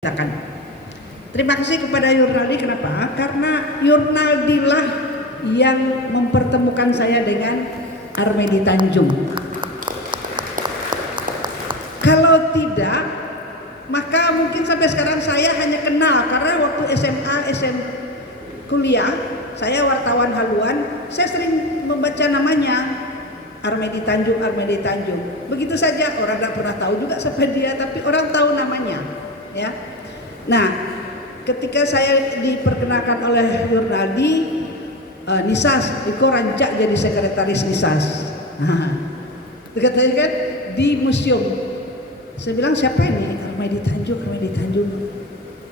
katakan. Terima kasih kepada Yurnaldi. Kenapa? Karena Yurnaldi lah yang mempertemukan saya dengan Armedi Tanjung. Kalau tidak, maka mungkin sampai sekarang saya hanya kenal karena waktu SMA, kuliah, saya wartawan haluan, saya sering membaca namanya Armedi Tanjung, Armedi Tanjung. Begitu saja, orang tidak pernah tahu juga siapa dia, tapi orang tahu namanya, ya. Nah, ketika saya diperkenalkan oleh Yurnaldi, Nisas, Iko rancak jadi sekretaris Nisas. Katanya kan di museum. Saya bilang siapa ini? Armedi Tanjung, Armedi Tanjung.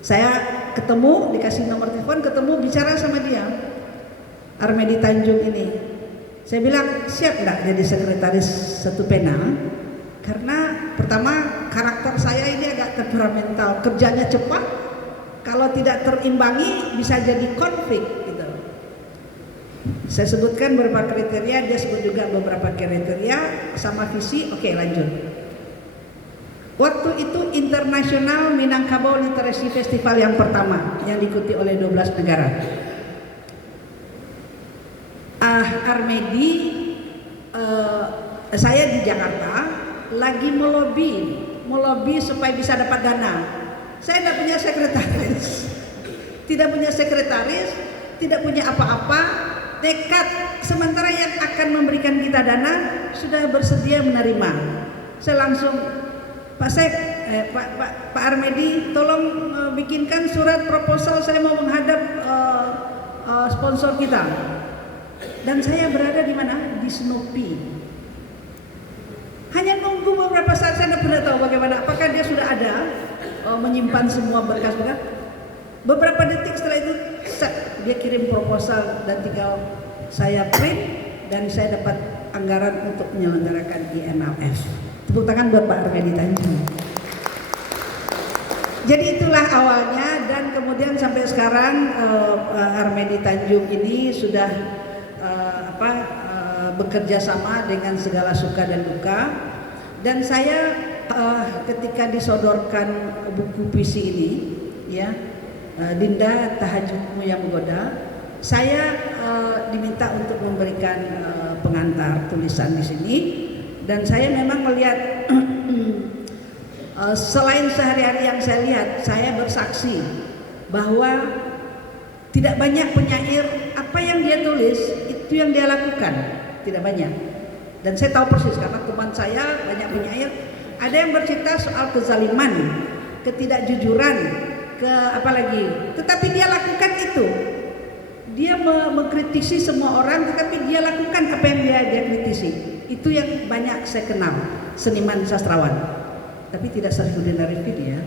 Saya ketemu, dikasih nomor telepon, ketemu bicara sama dia. Armedi Tanjung ini. Saya bilang siap enggak jadi sekretaris Satu Pena? Karena pertama karakter saya ini agak temperamental, kerjanya cepat, kalau tidak terimbangi bisa jadi konflik gitu. Saya sebutkan beberapa kriteria, dia sebut juga beberapa kriteria sama visi. Oke, lanjut. Waktu itu International Minangkabau Literasi Festival yang pertama yang diikuti oleh 12 negara. Armedi, saya di Jakarta lagi melobi supaya bisa dapat dana. Saya tidak punya sekretaris, tidak punya apa-apa. Tekad sementara yang akan memberikan kita dana sudah bersedia menerima. Saya langsung, Pak Armedi, tolong bikinkan surat proposal, saya mau menghadap sponsor kita. Dan saya berada di mana? Di Snoopy. Hanya nunggu beberapa saat, saya tidak pernah tahu bagaimana. Apakah dia sudah ada menyimpan semua berkas-berkas? Beberapa detik setelah itu, dia kirim proposal dan tinggal saya print dan saya dapat anggaran untuk menyelenggarakan IMLF. Tepuk tangan buat Pak Armedi Tanjung. Jadi itulah awalnya, dan kemudian sampai sekarang Armedi Tanjung ini sudah bekerja sama dengan segala suka dan duka. Dan saya ketika disodorkan buku puisi ini, ya, Dinda Tahajudmu yang Menggoda, saya diminta untuk memberikan pengantar tulisan di sini. Dan saya memang melihat selain sehari-hari yang saya lihat, saya bersaksi bahwa tidak banyak penyair apa yang dia tulis itu yang dia lakukan, tidak banyak. Dan saya tahu persis karena teman saya banyak penyair, ada yang bercerita soal kezaliman, ketidakjujuran, apalagi, tetapi dia lakukan itu. Dia mengkritisi semua orang, tetapi dia lakukan apa yang dia kritisi. Itu yang banyak saya kenal, seniman sastrawan. Tapi tidak Sarifuddin Arifin, ya.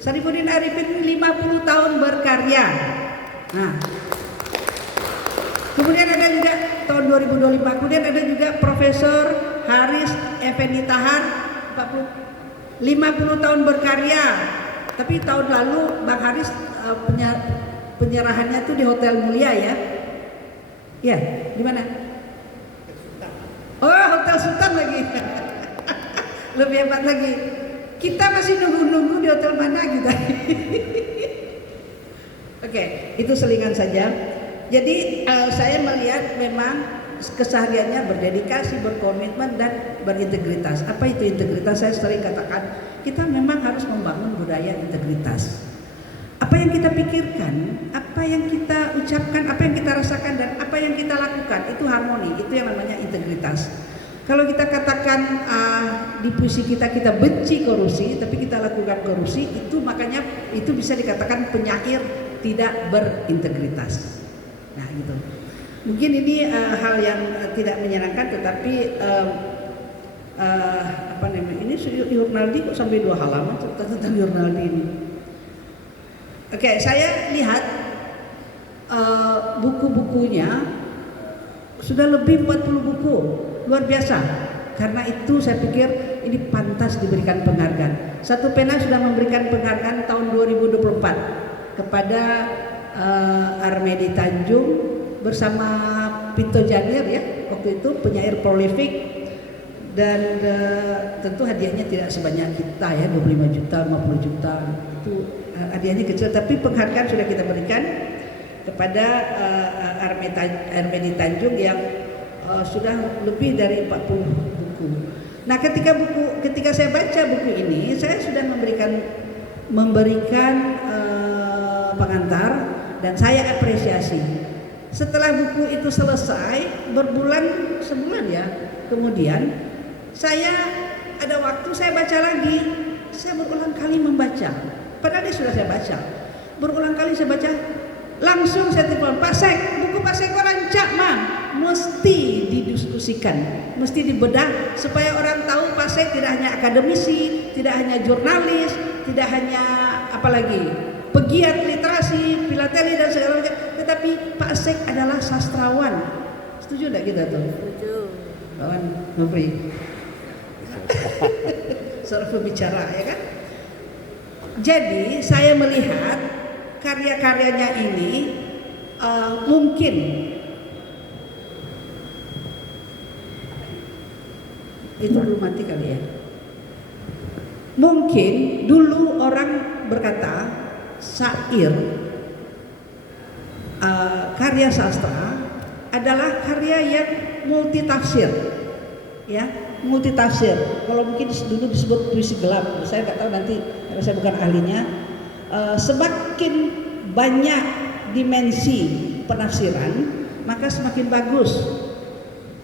Sarifuddin Arifin 50 tahun berkarya. Nah, kemudian ada juga tahun 2025, kemudian ada juga Profesor Haris Effendi Tahar 50 tahun berkarya. Tapi tahun lalu Bang Haris penyerahannya tuh di Hotel Mulia, ya. Ya, di mana? Oh, Hotel Sultan lagi. Lebih hebat lagi. Kita masih nunggu-nunggu di hotel mana kita. Oke, itu selingan saja. Jadi saya melihat memang kesehariannya berdedikasi, berkomitmen, dan berintegritas. Apa itu integritas? Saya sering katakan, kita memang harus membangun budaya integritas. Apa yang kita pikirkan, apa yang kita ucapkan, apa yang kita rasakan, dan apa yang kita lakukan, itu harmoni. Itu yang namanya integritas. Kalau kita katakan di puisi kita benci korupsi, tapi kita lakukan korupsi, itu makanya itu bisa dikatakan penyair tidak berintegritas. Nah, gitu. Mungkin ini hal yang tidak menyenangkan, tetapi apa namanya? Ini Yurnaldi kok sampai 2 halaman cerita tentang Yurnaldi ini. Oke, saya lihat buku-bukunya sudah lebih 40 buku. Luar biasa. Karena itu saya pikir ini pantas diberikan penghargaan. Satu Pena sudah memberikan penghargaan tahun 2024 kepada Armedi Tanjung bersama Pinto Janir, ya, waktu itu penyair prolifik. dan tentu hadiahnya tidak sebanyak kita ya, 25 juta, 50 juta itu hadiahnya kecil, tapi penghargaan sudah kita berikan kepada Armedi Tanjung yang sudah lebih dari 40 buku. Nah, ketika saya baca buku ini, saya sudah memberikan pengantar dan saya apresiasi. Setelah buku itu selesai, sebulan ya, kemudian saya ada waktu saya baca lagi. Saya berulang kali membaca. Padahal ini sudah saya baca. Berulang kali saya baca, langsung saya telepon, Pak Sek, buku Pak Sek rancak mah, mesti didiskusikan, mesti dibedah supaya orang tahu Pak Sek tidak hanya akademisi, tidak hanya jurnalis, tidak hanya apalagi pegiat literasi, filateli dan segala macam, tetapi Pak Sek adalah sastrawan. Setuju tidak kita tuh? Setuju. Kawan Nopri. Seorang pembicara ya kan? Jadi saya melihat karya-karyanya ini mungkin itu belum mati kali ya. Mungkin dulu orang berkata syair, karya sastra adalah karya yang multitafsir, ya, multitafsir. Kalau mungkin dulu disebut puisi gelap, saya nggak tahu nanti karena saya bukan ahlinya. Semakin banyak dimensi penafsiran, maka semakin bagus.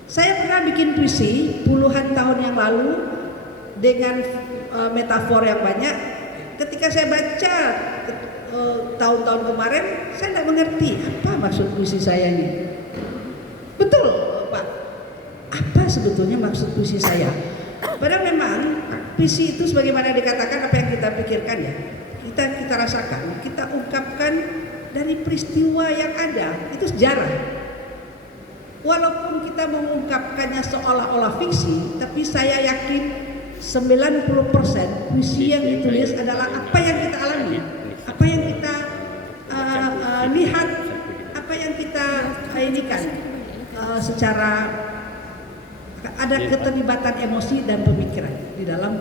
Saya pernah bikin puisi puluhan tahun yang lalu dengan metafor yang banyak. Ketika saya baca tahun-tahun kemarin, saya tidak mengerti apa maksud puisi saya ini. Betul, Pak. Apa sebetulnya maksud puisi saya? Padahal memang puisi itu sebagaimana dikatakan apa yang kita pikirkan ya. Kita rasakan, kita ungkapkan dari peristiwa yang ada, itu sejarah. Walaupun kita mengungkapkannya seolah-olah fiksi, tapi saya yakin 90% puisi yang ditulis adalah apa yang kita alami, apa yang kita lihat, apa yang kita inikan secara ada keterlibatan emosi dan pemikiran di dalam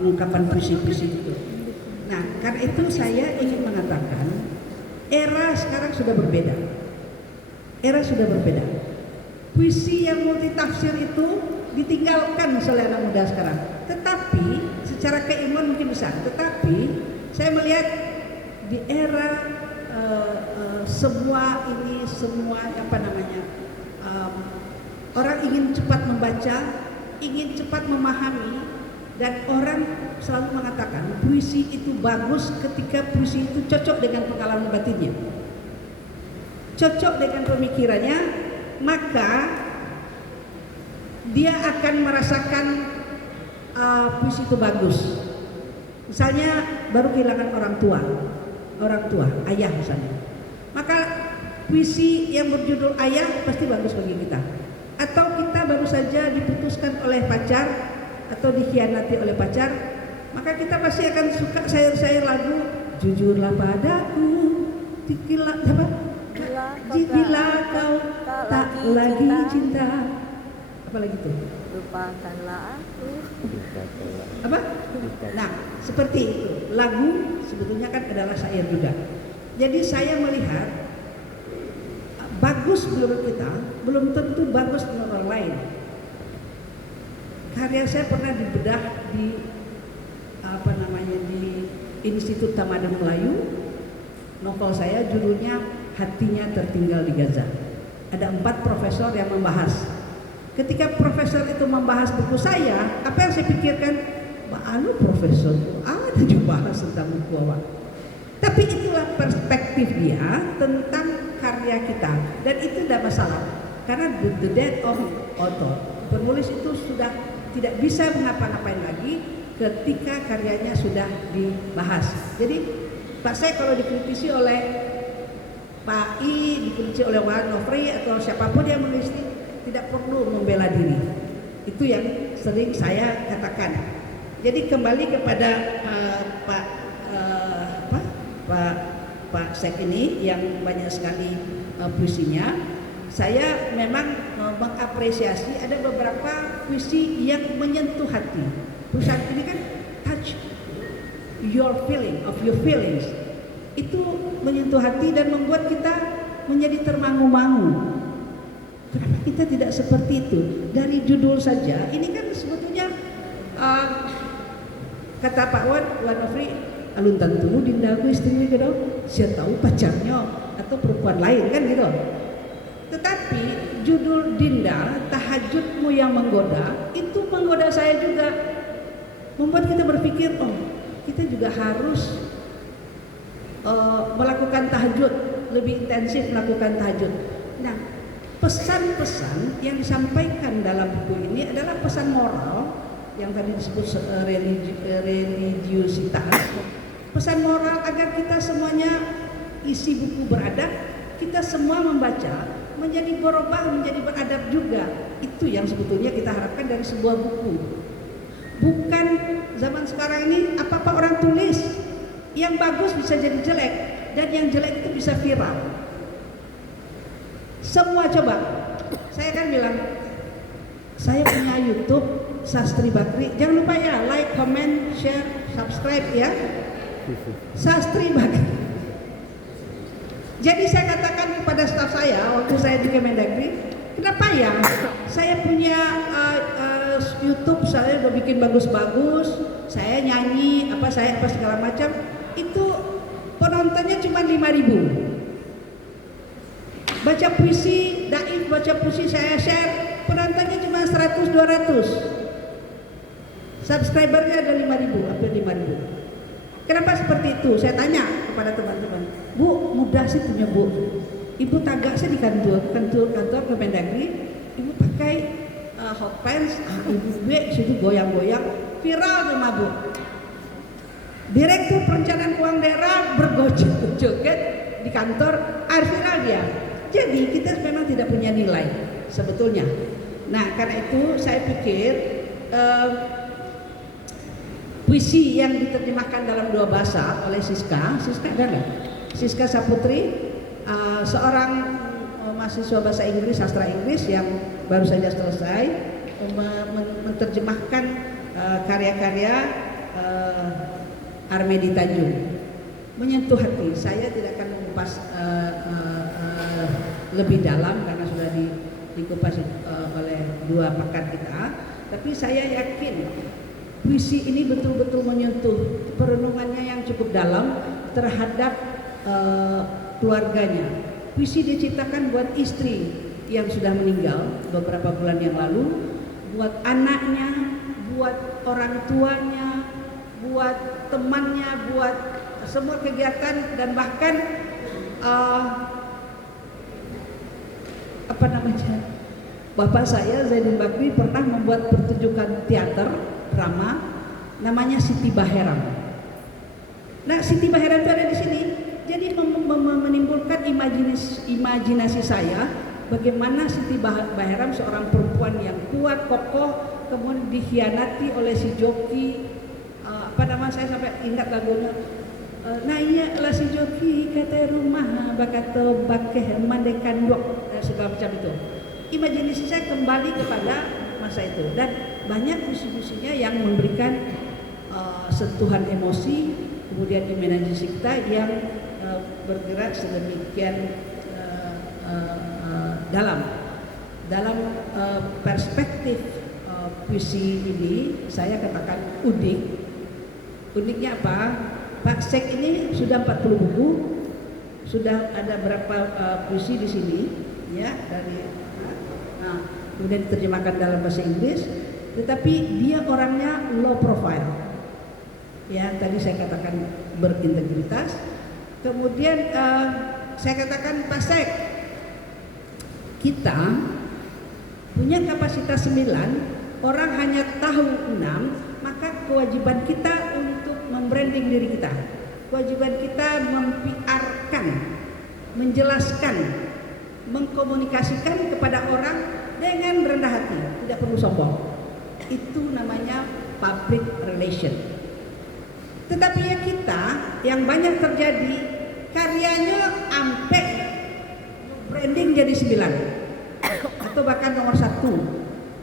pengungkapan puisi-puisi itu. Nah, karena itu saya ingin mengatakan era sekarang sudah berbeda. Era sudah berbeda. Puisi yang multitafsir itu ditinggalkan oleh anak muda sekarang. Tetapi secara keimanan mungkin besar. Tetapi saya melihat di era semua apa namanya, orang ingin cepat membaca, ingin cepat memahami, dan orang selalu mengatakan puisi itu bagus ketika puisi itu cocok dengan pengalaman batinnya, cocok dengan pemikirannya, maka dia akan merasakan puisi itu bagus. Misalnya baru kehilangan orang tua, ayah misalnya, maka puisi yang berjudul Ayah pasti bagus bagi kita. Atau kita baru saja diputuskan oleh pacar atau dikhianati oleh pacar, maka kita pasti akan suka syair-syair lagu jujurlah padaku, jika kau tak lagi cinta, apalagi tuh, lupakanlah aku. Apa? Nah, seperti itu. Lagu sebetulnya kan adalah syair juga. Jadi saya melihat bagus menurut kita belum tentu bagus menurut orang lain. Karya saya pernah dibedah di di Institut Tamadun Melayu. Novel saya judulnya Hatinya Tertinggal di Gaza. Ada 4 profesor yang membahas. Ketika profesor itu membahas buku saya, apa yang saya pikirkan? Profesor ada juga bahas tentang buku awak. Tapi itulah perspektif dia tentang karya kita, dan itu tidak masalah. Karena the death of author, penulis itu sudah tidak bisa mengapa-ngapain lagi ketika karyanya sudah dibahas. Jadi Pak saya kalau dikritisi oleh Pak I, dikritisi oleh Wahan Nofri atau siapapun yang menulis, tidak perlu membela diri. Itu yang sering saya katakan. Jadi kembali kepada Pak Sek ini yang banyak sekali puisinya, saya memang mengapresiasi ada beberapa puisi yang menyentuh hati. Perusahaan ini kan touch your feelings. Itu menyentuh hati dan membuat kita menjadi termangu-mangu. Kenapa kita tidak seperti itu? Dari judul saja, ini kan sebetulnya kata Pak Wan Nofri, alun tantu dindagu istrinya gitu, saya tahu pacarnya atau perempuan lain kan gitu. Tetapi judul Dinda, tahajudmu yang menggoda, itu menggoda saya juga, membuat kita berpikir, oh kita juga harus melakukan tahajud, lebih intensif melakukan tahajud. Nah, pesan-pesan yang disampaikan dalam buku ini adalah pesan moral yang tadi disebut religiusitas, pesan moral agar kita semuanya, isi buku beradab, kita semua membaca menjadi berubah, menjadi beradab juga. Itu yang sebetulnya kita harapkan dari sebuah buku. Bukan zaman sekarang ini apa-apa orang tulis, yang bagus bisa jadi jelek dan yang jelek itu bisa viral. Semua coba. Saya kan bilang, saya punya YouTube Sastri Bakri. Jangan lupa ya, like, comment, share, subscribe ya. Sastri Bakri. Jadi saya katakan kepada staf saya waktu saya di Kemendagri, kenapa ya saya punya YouTube, saya udah bikin bagus-bagus, saya nyanyi, saya segala macam, itu penontonnya cuma 5.000. Baca puisi, daif baca puisi saya share, penontonnya cuma 100-200. Subscribernya ada 5.000, hampir 5.000. Kenapa seperti itu? Saya tanya kepada teman-teman, Bu, mudah sih punya Bu. Ibu tagak sih di kantor Kemendagri, ibu pakai hot pants, ibu situ goyang-goyang, viral sama Bu. Direktur Perencanaan Keuangan Daerah berjoget di kantor, viral dia. Jadi kita memang tidak punya nilai sebetulnya. Nah, karena itu saya pikir puisi yang diterjemahkan dalam 2 bahasa oleh Siska ada nggak? Siska Saputri, seorang mahasiswa bahasa Inggris, sastra Inggris yang baru saja selesai menerjemahkan karya-karya Armedi Tanjung. Menyentuh hati. Saya tidak akan mengupas lebih dalam karena sudah dikupas oleh 2 pakar kita, tapi saya yakin puisi ini betul-betul menyentuh perenungannya yang cukup dalam terhadap keluarganya. Puisi diciptakan buat istri yang sudah meninggal beberapa bulan yang lalu, buat anaknya, buat orang tuanya, buat temannya, buat semua kegiatan, dan bahkan bapak saya Zaidin Bakri pernah membuat pertunjukan teater drama namanya Siti Baheram. Nah, Siti Baheram itu ada di sini. Jadi menimbulkan imajinasi saya bagaimana Siti Baheram seorang perempuan yang kuat, kokoh, kemudian dikhianati oleh si joki. Saya sampai ingat lagunya. Nah iya lah si joki kata rumah bakato bakeh mandekan dok, segala macam itu. Imajinasi saya kembali kepada masa itu, dan banyak puisi-puisinya yang memberikan sentuhan emosi, kemudian imajinasi kita yang bergerak sedemikian dalam perspektif puisi ini. Saya katakan unik. Uniknya apa? Pak Sek ini sudah 40 buku, sudah ada berapa puisi di sini, ya, kemudian diterjemahkan dalam bahasa Inggris. Tetapi dia orangnya low profile, ya, tadi saya katakan berintegritas. Kemudian saya katakan Pak Sek, kita punya kapasitas 9, orang hanya tahu 6, maka kewajiban kita untuk membranding diri kita, kewajiban kita mempiarkan, menjelaskan, mengkomunikasikan kepada orang dengan rendah hati, tidak perlu sombong. Itu namanya public relation. Tetapi ya kita yang banyak terjadi, karyanya ampe branding jadi 9. atau bahkan nomor 1,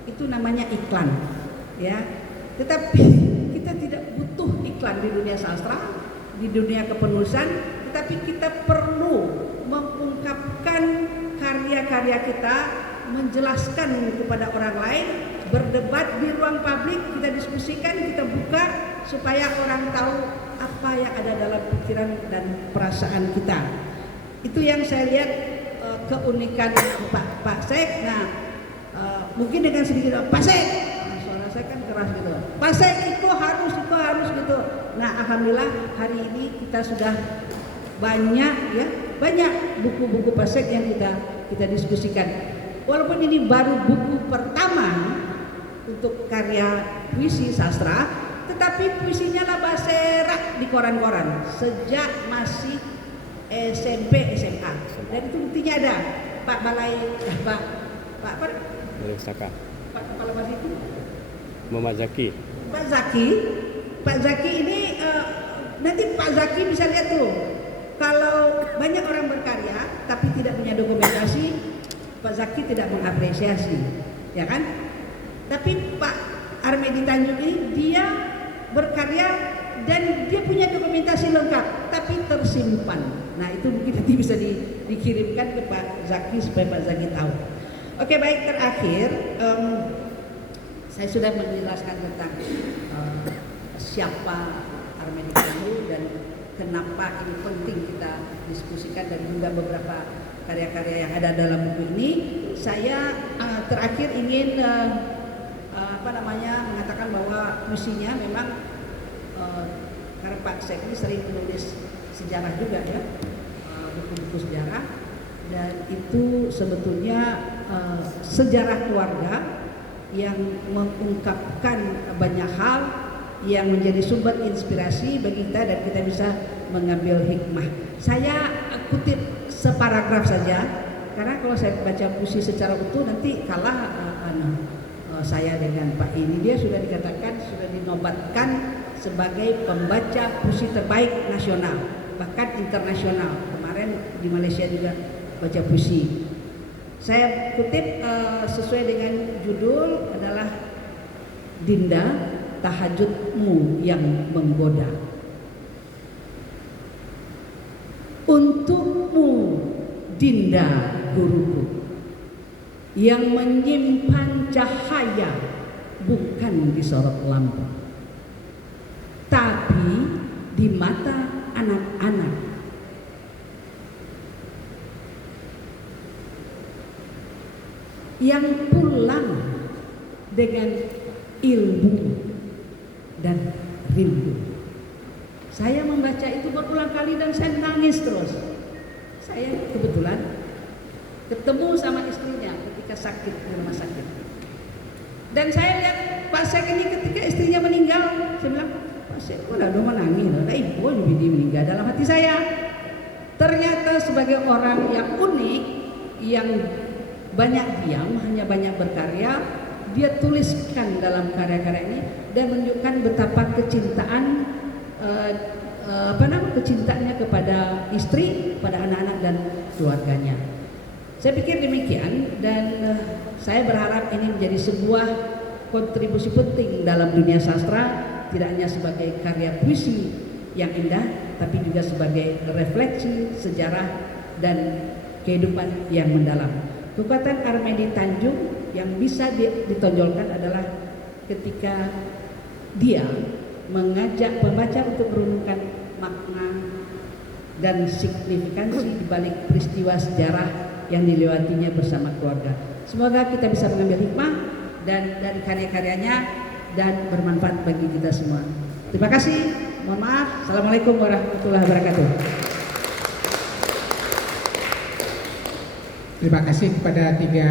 itu namanya iklan, ya. Tetapi kita tidak butuh iklan di dunia sastra, di dunia kepenulisan, tetapi kita perlu mengungkapkan karya-karya kita, menjelaskan kepada orang lain, berdebat di ruang publik, kita diskusikan, kita buka supaya orang tahu apa yang ada dalam pikiran dan perasaan kita. Itu yang saya lihat keunikan Pak Sek. Nah, mungkin dengan sedikit Pak Sek, suara saya kan keras gitu. Pak Sek itu harus gitu. Nah, alhamdulillah hari ini kita sudah banyak buku-buku Pak Sek yang kita diskusikan. Walaupun ini baru buku pertama untuk karya puisi sastra, tetapi puisinya lah berserak di koran-koran sejak masih SMP SMA. Dan itu buktinya ada Pak Kepala Mas itu Muhammad Zaki. Pak Zaki ini nanti Pak Zaki bisa lihat tuh, kalau banyak orang berkarya tapi tidak punya dokumentasi, Pak Zaki tidak mengapresiasi, ya kan? Tapi Pak Armedi Tanjung ini dia berkarya dan dia punya dokumentasi lengkap tapi tersimpan. Nah, itu mungkin nanti bisa dikirimkan ke Pak Zaki supaya Pak Zaki tahu. Oke, baik, terakhir saya sudah menjelaskan tentang siapa Armedi Tanjung dan kenapa ini penting kita diskusikan, dan juga beberapa karya-karya yang ada dalam buku ini. Saya terakhir ingin mengatakan bahwa puisinya memang karena Pak Sek ini sering menulis sejarah juga, ya, buku-buku sejarah, dan itu sebetulnya sejarah keluarga yang mengungkapkan banyak hal yang menjadi sumber inspirasi bagi kita dan kita bisa mengambil hikmah. Saya kutip separagraf saja, karena kalau saya baca puisi secara utuh nanti kalah saya dengan Pak ini. Dia sudah dikatakan, sudah dinobatkan sebagai pembaca puisi terbaik nasional, bahkan internasional. Kemarin di Malaysia juga baca puisi. Saya kutip sesuai dengan judul adalah Dinda, Tahajudmu yang Menggoda. Untukmu Dinda guruku, yang menyimpan cahaya bukan di sorot lampu, tapi di mata anak-anak. Yang pulang dengan ilmu dan rindu. Saya membaca itu berulang kali dan saya nangis terus. Saya kebetulan ketemu sama istrinya ketika sakit di rumah sakit. Dan saya lihat Pak Sek ini ketika istrinya meninggal, saya bilang, Pak Sek, kok udah menangis, udah ibu juga meninggal. Dalam hati saya, ternyata sebagai orang yang unik, yang banyak diam, hanya banyak berkarya, dia tuliskan dalam karya-karya ini dan menunjukkan betapa kecintaan kecintaannya kepada istri, pada anak-anak dan keluarganya. Saya pikir demikian, dan saya berharap ini menjadi sebuah kontribusi penting dalam dunia sastra, tidak hanya sebagai karya puisi yang indah, tapi juga sebagai refleksi sejarah dan kehidupan yang mendalam. Kekuatan Armedi Tanjung yang bisa ditonjolkan adalah ketika dia mengajak pembaca untuk merenungkan makna dan signifikansi di balik peristiwa sejarah yang dilewatinya bersama keluarga. Semoga kita bisa mengambil hikmah dan dari karya-karyanya dan bermanfaat bagi kita semua. Terima kasih. Mohon maaf. Assalamualaikum warahmatullahi wabarakatuh. Terima kasih kepada tiga